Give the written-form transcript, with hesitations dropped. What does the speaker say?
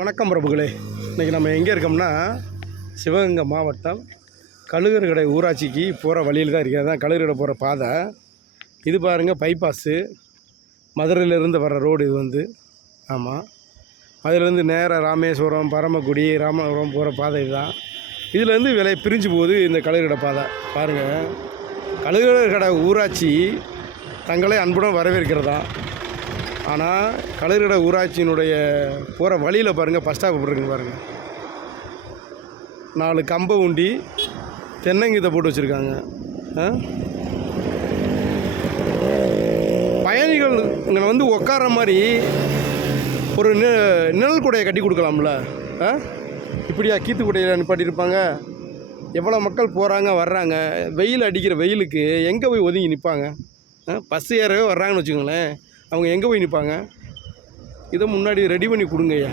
வணக்கம் பிரபுகளே. இன்றைக்கி நம்ம எங்கே இருக்கோம்னா சிவகங்கை மாவட்டம் கழுகர்கடை ஊராட்சிக்கு போகிற வழியில் தான் இருக்குது. அதான் கழுகர்கடை போகிற பாதை இது. பாருங்கள், பைபாஸு மதுரையிலேருந்து வர்ற ரோடு இது ஆமாம், அதிலேருந்து நேராக ராமேஸ்வரம் பரமக்குடி ராமபுரம் போகிற பாதை இதுதான். இதுலேருந்து விலை பிரிஞ்சு போகுது இந்த கழுகர்கடை பாதை. பாருங்கள், கழுகர்கடை ஊராட்சி தங்களை அன்புடன் வரவேற்கிறதா. ஆனால் கழுகர்கடை ஊராட்சியினுடைய போகிற வழியில் பாருங்கள், பஸ் ஸ்டாப் போட்டுருக்குங்க பாருங்கள். 4 கம்பை உண்டி தென்னங்கீத்தை போட்டு வச்சுருக்காங்க. பயணிகள் இங்கே வந்து உட்கார மாதிரி ஒரு நிழல் கூடையை கட்டி கொடுக்கலாம்ல. இப்படியா கீத்து கூடையில் நிப்பாட்டியிருப்பாங்க. எவ்வளோ மக்கள் போகிறாங்க வர்றாங்க, வெயில் அடிக்கிற வெயிலுக்கு எங்கே போய் ஒதுங்கி நிற்பாங்க? பஸ் ஏறவே வர்றாங்கன்னு வச்சுக்கோங்களேன், அவங்க எங்கே போய் நிற்பாங்க? இதை முன்னாடி ரெடி பண்ணி கொடுங்கய்யா.